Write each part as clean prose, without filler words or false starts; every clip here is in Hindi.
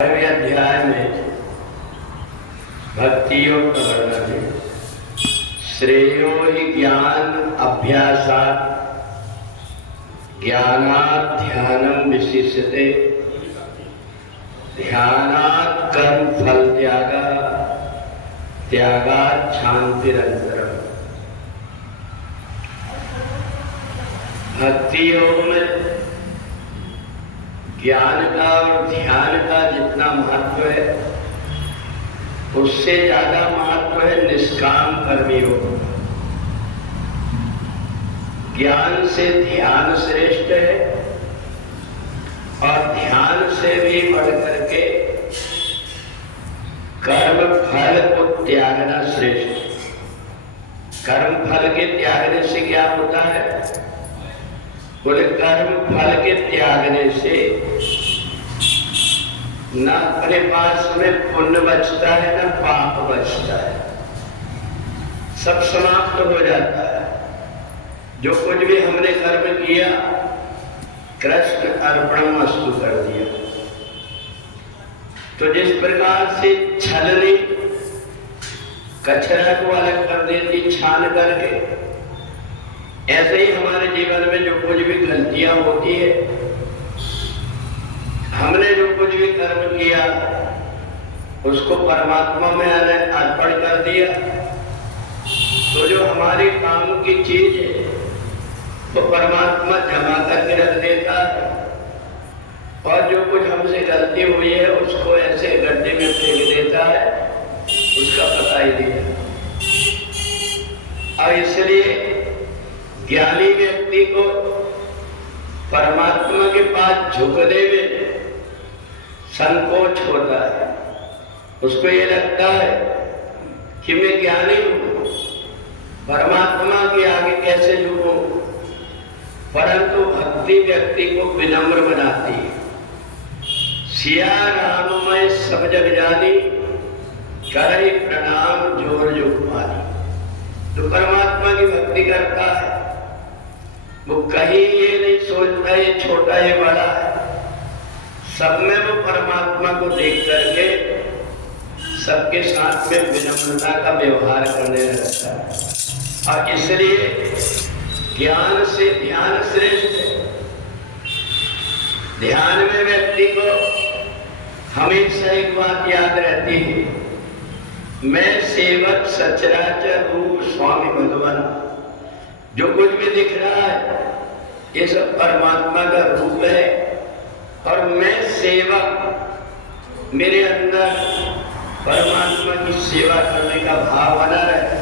अध्याय में भक्ति योग का वर्णन है। श्रेयो हि ज्ञान अभ्यासात् ज्ञानात् ध्यानं विशिष्यते ध्यानात् कर्म फल त्यागा त्यागात् शांतिरंतरम्। भक्ति योग में ज्ञान का और ध्यान का जितना महत्व है उससे ज्यादा महत्व है निष्काम कर्मी योग। ज्ञान से ध्यान श्रेष्ठ है और ध्यान से भी बढ़ करके कर्म फल को त्यागना श्रेष्ठ। कर्म फल के त्यागने से क्या होता है? बोले कर्म फल के त्यागने से न अपने पास में पुण्य बचता है न पाप बचता है, सब समाप्त हो जाता है। जो कुछ भी हमने कर्म किया कृष्ण अर्पणमस्तु कर दिया। तो जिस प्रकार से छलनी कचरा को अलग कर देती छान करके, ऐसे ही हमारे जीवन में जो कुछ भी गलतियां होती है, हमने जो कुछ भी कर्म किया उसको परमात्मा में अर्पण कर दिया, तो जो हमारे काम की चीज है वो परमात्मा जमा करके रख देता है और जो कुछ हमसे गलती हुई है उसको ऐसे गड्ढे में फेंक देता है, उसका पता ही नहीं है। और इसलिए ज्ञानी व्यक्ति को परमात्मा के पास झुकने में संकोच होता है। उसको ये लगता है कि मैं ज्ञानी हूं, परमात्मा के आगे कैसे झुकूं। परंतु भक्ति व्यक्ति को विनम्र बनाती है। सिया राम मैं सब जग जानी करे प्रणाम जोर जो पानी। तो परमात्मा की भक्ति करता है, वो कहीं ये नहीं सोचता ये छोटा ये बड़ा है, सब में वो परमात्मा को देख करके सबके साथ में विनम्रता का व्यवहार करने लगता है। और इसलिए ज्ञान से ध्यान श्रेष्ठ है। ध्यान में व्यक्ति को हमेशा एक बात याद रहती है, मैं सेवक सचराचर रूप स्वामी भगवान। जो कुछ भी दिख रहा है ये सब परमात्मा का रूप है और मैं सेवक, मेरे अंदर परमात्मा की सेवा करने का भाव बना रहे।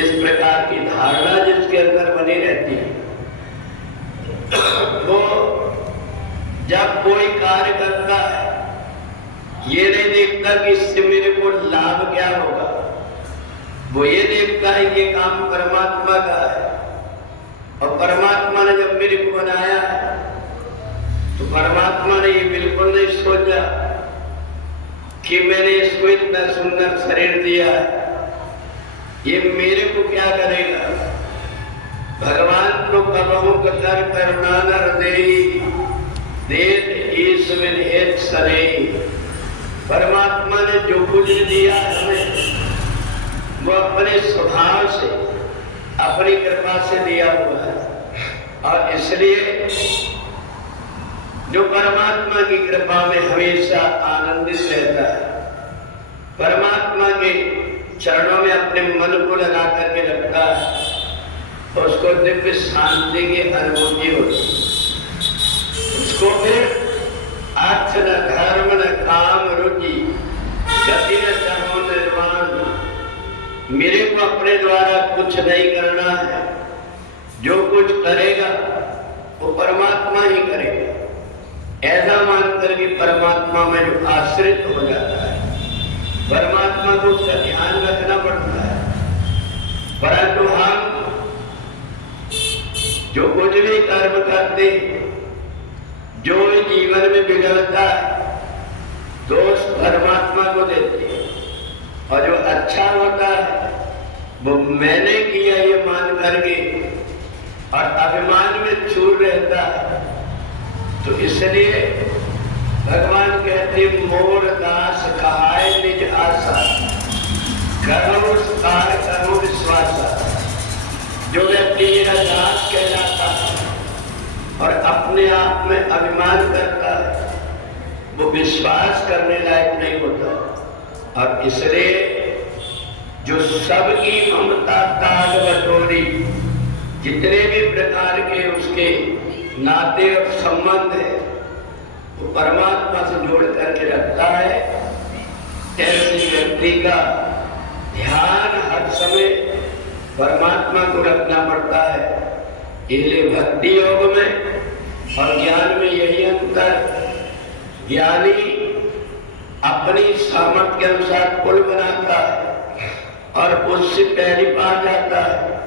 इस प्रकार की धारणा जिसके अंदर बनी रहती है वो जब कोई कार्य करता है ये नहीं देखता कि इससे मेरे को लाभ क्या होगा, वो ये देखता है कि काम परमात्मा का है। और परमात्मा ने जब मेरे को बनाया तो परमात्मा ने ये बिल्कुल नहीं सोचा कि मैंने इसको इतना सुंदर शरीर दिया है, ये मेरे को क्या करेगा। भगवान को कबहू कर करुणा नर देत ईश्वर हेत सरे। परमात्मा ने जो कुछ दिया हमें वो अपने स्वभाव से अपनी कृपा से दिया हुआ है। और इसलिए जो परमात्मा की कृपा में हमेशा आनंदित रहता है, परमात्मा के चरणों में अपने मन को लगा करके रखता है, तो उसको दिव्य शांति की अनुभूति होती है। उसको फिर अर्थ न धर्म न काम रुचि गति न चाहो निर्माण। मेरे को अपने द्वारा कुछ नहीं करना है, जो कुछ करेगा वो परमात्मा ही करेगा। ऐसा मानकर कि परमात्मा में जो आश्रित हो जाता है, परमात्मा को उसका ध्यान रखना पड़ता है। परंतु हम जो कुछ भी कर्म करते, जो जीवन में बिगड़ता है, दोष परमात्मा को देते हैं। और जो अच्छा होता है वो मैंने किया ये मान करके और अभिमान में चूर रहता है। तो इसलिए भगवान कहते में अभिमान करता है वो विश्वास करने लायक नहीं होता। और इसलिए जो सबकी ममता ताग बटोरी, जितने भी प्रकार के उसके नाते और संबंध है वो परमात्मा से जोड़ करके रखता है, ऐसे व्यक्ति का ध्यान हर समय परमात्मा को रखना पड़ता है। इसलिए भक्ति योग में और ज्ञान में यही अंतर, ज्ञानी अपनी सामर्थ्य के अनुसार पुल बनाता है और उससे पैरी पार जाता है,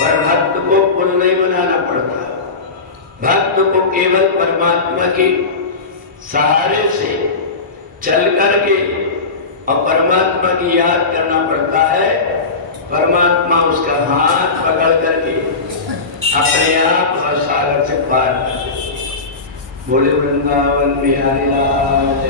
पर भक्त को पुल नहीं बनाना पड़ता। भक्त को केवल परमात्मा के सहारे से चल करके और परमात्मा की याद करना पड़ता है। परमात्मा उसका हाथ पकड़ करके अपने आप सागर से पार कर दे। बोले वृंदावन बिहारी लाल।